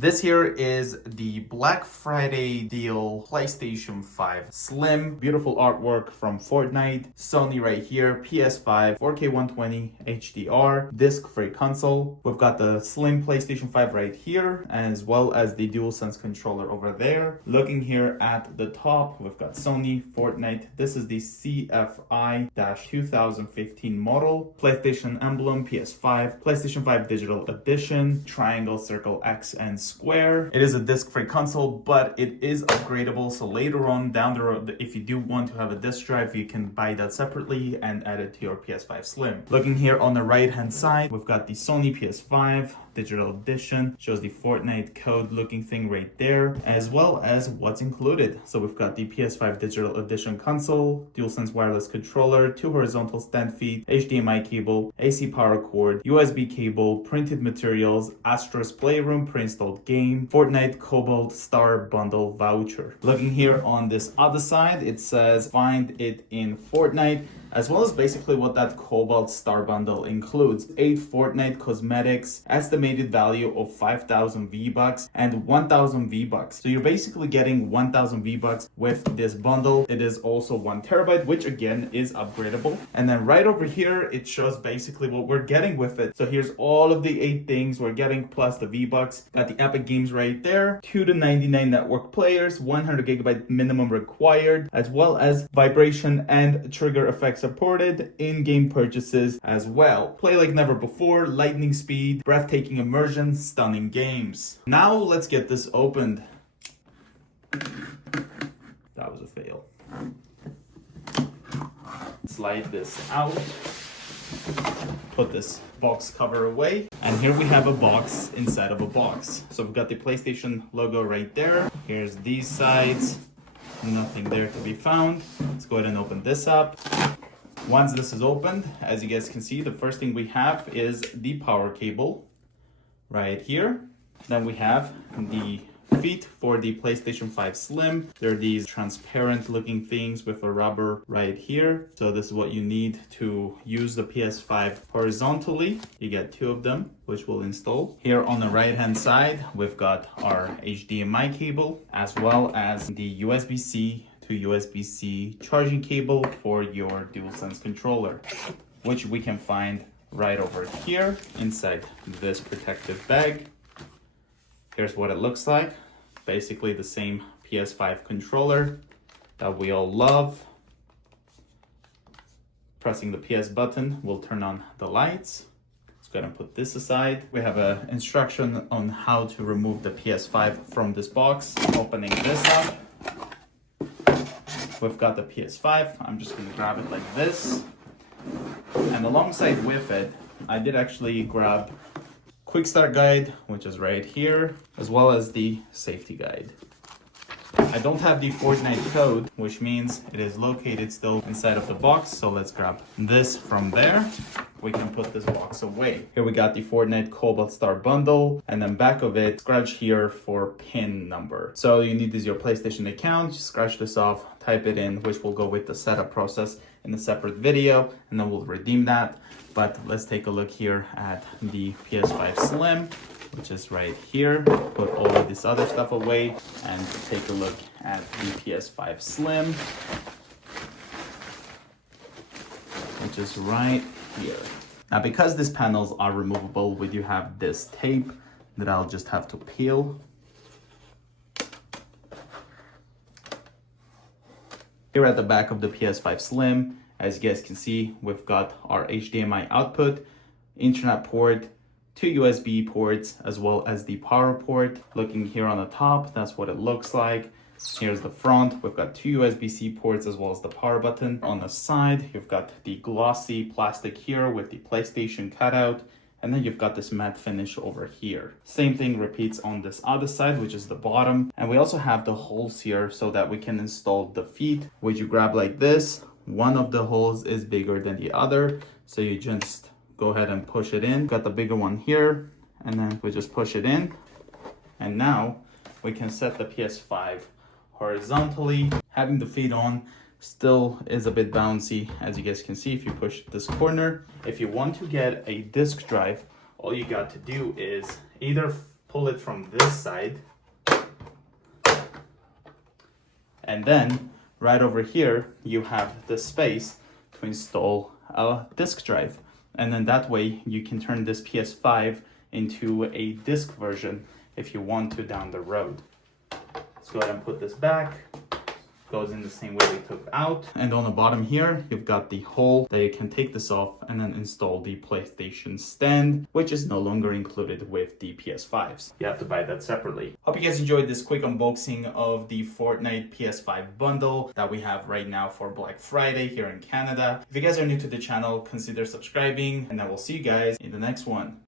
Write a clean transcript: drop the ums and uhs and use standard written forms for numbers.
This here is the Black Friday deal PlayStation 5 Slim. Beautiful artwork from Fortnite. Sony right here, PS5, 4K 120 HDR, disc-free console. We've got the Slim PlayStation 5 right here, as well as the DualSense controller over there. Looking here at the top, we've got Sony, Fortnite. This is the CFI-2015 model. PlayStation emblem, PS5, PlayStation 5 Digital Edition, triangle, circle, X, and square. It is a disc-free console, but it is upgradable. So later on down the road, if you do want to have a disc drive, you can buy that separately and add it to your PS5 Slim. Looking here on the right-hand side, we've got the Sony PS5 Digital Edition. Shows the Fortnite code looking thing right there, as well as what's included. So we've got the PS5 Digital Edition console, DualSense wireless controller, 2 horizontal stand feet, HDMI cable, AC power cord, USB cable, printed materials, Astro's Playroom pre-installed game, Fortnite Cobalt Star Bundle voucher. Looking here on this other side, it says find it in Fortnite, as well as basically what that Cobalt Star Bundle includes. 8 Fortnite cosmetics, estimated value of 5,000 V-Bucks and 1,000 V-Bucks. So you're basically getting 1,000 V-Bucks with this bundle. It is also 1 terabyte, which again is upgradable. And then right over here, it shows basically what we're getting with it. So here's all of the 8 things we're getting plus the V-Bucks. Got the Epic Games right there, 2 to 99 network players, 100 gigabyte minimum required, as well as vibration and trigger effects supported, in-game purchases as well. Play like never before, lightning speed, breathtaking immersion, stunning games. Now let's get this opened. That was a fail. Slide this out. Put this box cover away. And here we have a box inside of a box. So we've got the PlayStation logo right there. Here's these sides. Nothing there to be found. Let's go ahead and open this up. Once this is opened, as you guys can see, the first thing we have is the power cable right here. Then we have the feet for the PlayStation 5 Slim. There are these transparent looking things with a rubber right here. So this is what you need to use the PS5 horizontally. You get 2 of them, which we'll install. Here on the right hand side, we've got our HDMI cable, as well as the USB-C to USB-C charging cable for your DualSense controller, which we can find right over here inside this protective bag. Here's what it looks like. Basically the same PS5 controller that we all love. Pressing the PS button will turn on the lights. Let's go ahead and put this aside. We have an instruction on how to remove the PS5 from this box. Opening this up. We've got the PS5. I'm just gonna grab it like this. And alongside with it, I did actually grab quick start guide, which is right here, as well as the safety guide. I don't have the Fortnite code, which means it is located still inside of the box. So let's grab this from there. We can put this box away. Here we got the Fortnite Cobalt Star Bundle, and then back of it, scratch here for PIN number. So you need this your PlayStation account, just scratch this off, type it in, which will go with the setup process in a separate video, and then we'll redeem that. But let's take a look here at the PS5 Slim, which is right here. Put all of this other stuff away and take a look at the PS5 Slim, which is right here. Now, because these panels are removable, we do have this tape that I'll just have to peel. Here at the back of the PS5 Slim, as you guys can see, we've got our HDMI output, internet port, 2 USB ports, as well as the power port. Looking here on the top, that's what it looks like. Here's the front. We've got 2 USB-C ports as well as the power button. On the side, you've got the glossy plastic here with the PlayStation cutout. And then you've got this matte finish over here. Same thing repeats on this other side, which is the bottom. And we also have the holes here so that we can install the feet, which you grab like this. One of the holes is bigger than the other. So you just go ahead and push it in. Got the bigger one here. And then we just push it in. And now we can set the PS5 horizontally. Having the feet on still is a bit bouncy, as you guys can see if you push this corner. If you want to get a disk drive, all you got to do is either pull it from this side. And then right over here, you have the space to install a disk drive. And then that way you can turn this PS5 into a disk version if you want to down the road. Let's go ahead and put this back. Goes in the same way we took out. And on the bottom here, you've got the hole that you can take this off and then install the PlayStation stand, which is no longer included with the PS5s. You have to buy that separately. Hope you guys enjoyed this quick unboxing of the Fortnite PS5 bundle that we have right now for Black Friday here in Canada. If you guys are new to the channel, consider subscribing, and I will see you guys in the next one.